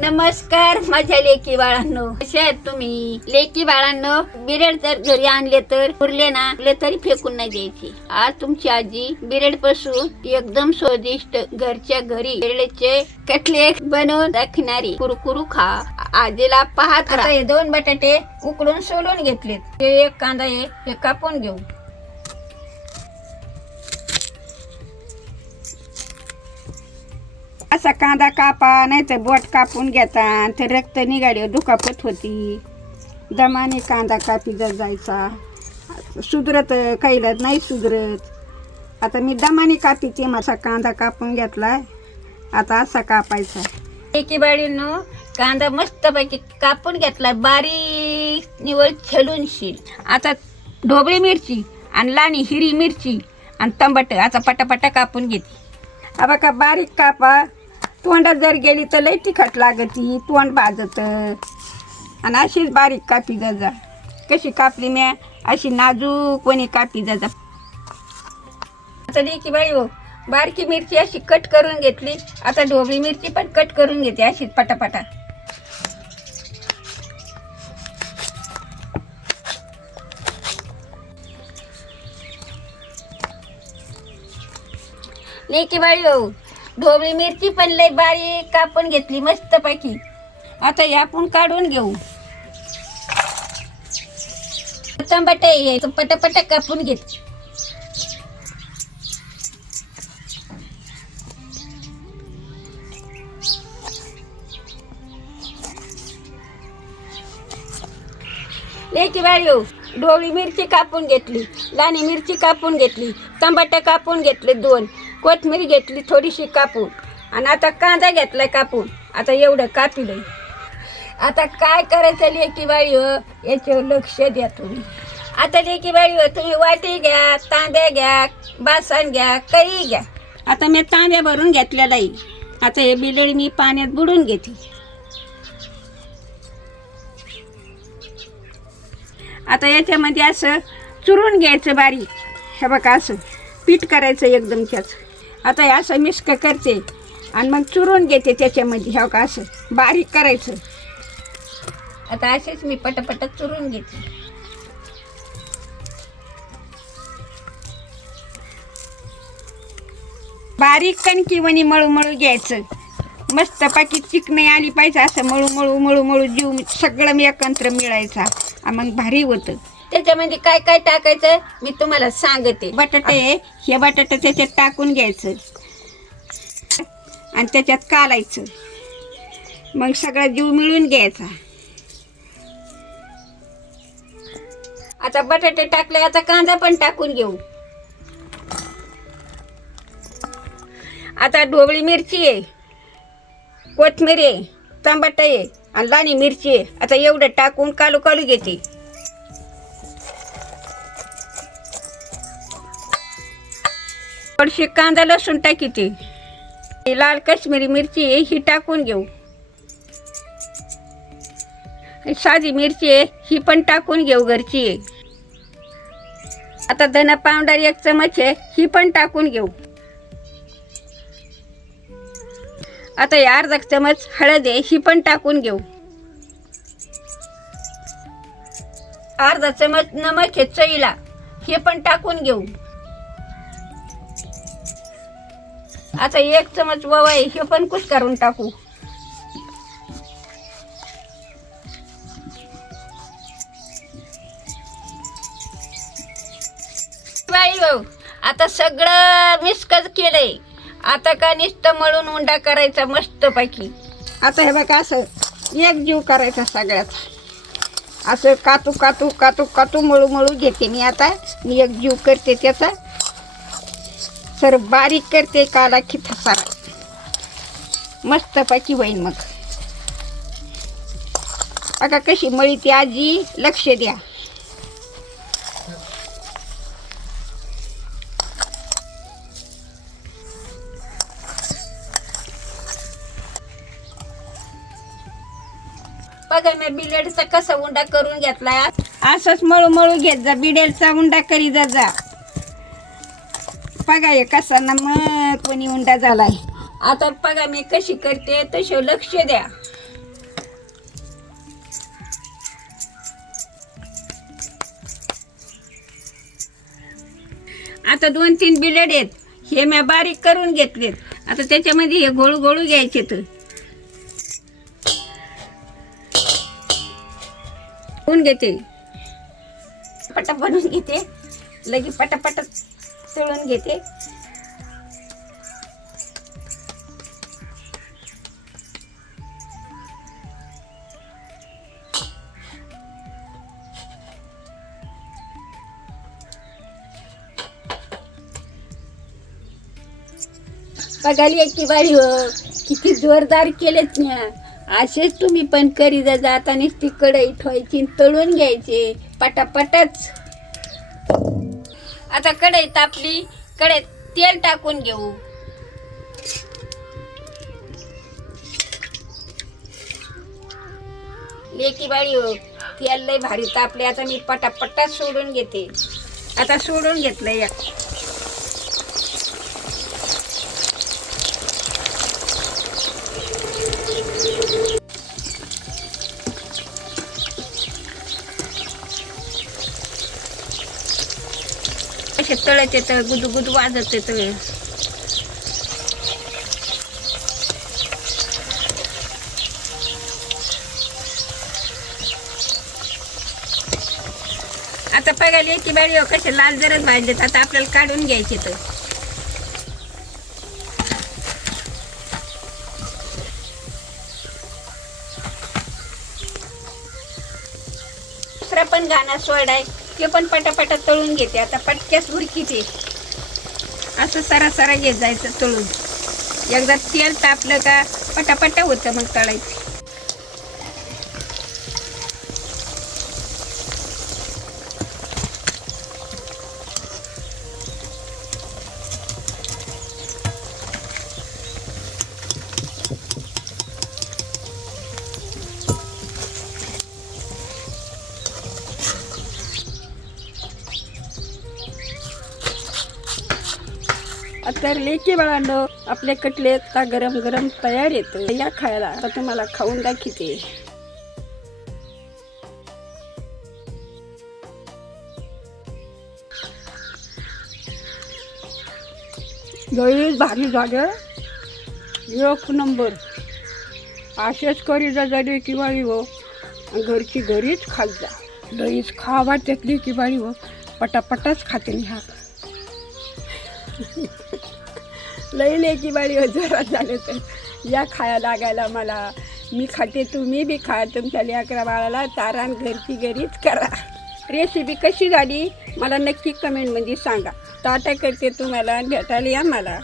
नमस्कार माझ्या लेकी बाळांनो, कसे आहेत तुम्ही? लेकी बाळांनो, बिरेड जर घरी आणले तर उरले ना तरी फेकून नाही द्यायची. आज तुमची आजी बिरेड पासून एकदम स्वादिष्ट घरच्या घरी बिरेडचे कटलेट बनवून दाखवणारी. कुरकुरू खा. आजीला पाहत राहा. हे 2 बटाटे उकडून सोलून घेतलेत. ते 1 कांदा हे कापून घेऊ. असा कांदा कापा, नाही तर बोट कापून घेता तर रक्त निघाले दुखापत होती. दमाने कांदा कापी जायचा. सुधरत काहीला नाही सुधरत. आता मी दमाने कापीते. माझा कांदा कापून घेतला. आता असा कापायचा. एकी बाळीनं कांदा मस्त पैकी कापून घेतला. बारीक निवळ छलून शील. आता ढोबळी मिरची आणि लाणी हिरवी मिरची आणि तंबाट आता पटापटा कापून घेते. आता का बारीक कापा. तोंडात जर गेली तर लई तिखट लागती. तोंड भाजत. आणि अशीच बारीक कापी जा. कशी कापली म्या अशी नाजूक कोणी कापी जा. आता लेकी बाई हो, बारकी मिरची अशी कट करून घेतली. आता ढोबळी मिरची पण कट करून घेते अशीच पटापटा. लेकी बाई हो, ढोबळी मिरची पण लय बारीक कापून घेतली मस्त पैकी. आता हे आपण काढून घेऊ. टमाटे हे पटापटा कापून घेत. लेकी बाई हो, ढोबळी मिरची कापून घेतली. लाणी मिरची कापून घेतली. टमाटे कापून घेतले 2. कोथिंबीर घेतली थोडीशी कापून. आणि आता कांदा घेतलाय कापून. आता एवढं कापिलंय. आता काय करायचं लेकी बाई हो, याच्यावर लक्ष द्या तुम्ही. आता लेकी बाई हो, तुम्ही वाटी घ्या, तांब्या घ्या, बासन घ्या, काही घ्या. आता मी तांब्या भरून घेतलेला आहे. आता हे बिलडी मी पाण्यात बुडून घेते. आता याच्यामध्ये असं चुरून घ्यायचं बारीक. हे बघा असं पीठ करायचं एकदमच्याच. आता हे असं मिक्स करते आणि मग चुरून घेते त्याच्यामध्ये. हे बघा असं बारीक करायचं. आता असेच मी पटापटा चुरून घेते. बारीक कणकीवणी मळू घ्यायचं. मस्त पाकी चिकणी आली पाहिजे. असं मळू जीव सगळं मी एकत्र मिळायचा. मग भारी होतं. त्याच्यामध्ये काय काय टाकायचं मी तुम्हाला सांगते. बटाटे हे बटाटे त्याच्यात टाकून घ्यायचं आणि त्याच्यात कालायचं. मग सगळा जीव मिळून घ्यायचा. आता बटाटे टाकले. आता कांदा पण टाकून घेऊ. आता ढोबळी मिरची आहे, कोथिंबीर आहे, टमाटर आहे आणि लाणी मिरची आहे. आता एवढं टाकून कालू घेते. थोडीशी कांदा लसूण टाकीते. लाल काश्मीरी मिरची आहे ही टाकून घेऊ. साधी मिरची आहे ही पण टाकून घेऊ, घरची आहे. आता धना पावडर 1 चमच आहे ही पण टाकून घेऊ. आता हे अर्धा चमच हळद आहे ही पण टाकून घेऊ. अर्धा चमच नमक आहे चवीला, हे पण टाकून घेऊ. आता 1 चमच ओवा आहे हे पण कुस्करून टाकू. बाई हो, आता सगळं मिक्स केलंय. आता का नुसतं मळून उंडा करायचा मस्त पैकी. आता हे बघा असं एक जीव करायचा सगळ्यात. असं कातू मळू घेते मी. आता मी एक जीव करते त्याचा. सर बारीक करते काला की सारा मस्त पैकी होईल. मग बघा कशी मळी ती आजी, लक्ष द्या. बघा मी बिलेडचा कसा उंडा करून घेतलाय. असंच मळू घेत जा. बिडेलचा उंडा करी जा. बघा हे कसा नमक कोणी उंडा झालाय. आता बघा मी कशी करते तसे लक्ष द्या. आता 2-3 बिलेड आहेत, हे मी बारीक करून घेतलेत. आता त्याच्यामध्ये हे गोळू गोळू घ्यायचे. तर बनवून घेते, पटा बनवून घेते, लगे पटापट तळून घेते. बघाली एक बाळी हो, किती जोरदार केलेत ना. असेच तुम्ही पण करी जाता. नुसती कढई ठेवायची, तळून घ्यायचे पटापटच. आता कढई तापली, कढईत तेल टाकून घेऊ. लेकी बाळी हो, तेल लय भारी तापले. आता मी पटापटच सोडून घेते. आता सोडून घेतलंय एक. असे तळाचे तळ गुदगुद वाजते तळ. आता बघायला की बाळी कसे लाल जरच भाजलेत. आता आपल्याला काढून घ्यायचे. तर दुसरा पण गाणं सोडाय, ते पण पटापटा तळून घेते. आता पटक्यास उरकीचे असं सरा घेत जायचं तळून. एकदा तेल तापलं का पटापटा होतं मग तळायचं. आता लेकी बाळांनो, आपले कटलेट आता गरम गरम तयार येतं. या खायला. आता तुम्हाला खाऊन दाखवते. लईच भारी झालं, एक नंबर. असेच करी जा लेकी बाळी हो, घरची घरीच खात जा. लईच खावा त्यातली की बाळी हो, पटापटाच खाते ह्या. लई लेकी बाळी हो, जरा झालं तर या खाया लागायला मला. मी खाते, तुम्ही बी खा. तुमच्या लेकरा बाळाला तारण घरची घरीच करा. रेसिपी कशी झाली मला नक्की कमेंटमध्ये सांगा. टाटा करते तुम्हाला, भेटायला या मला.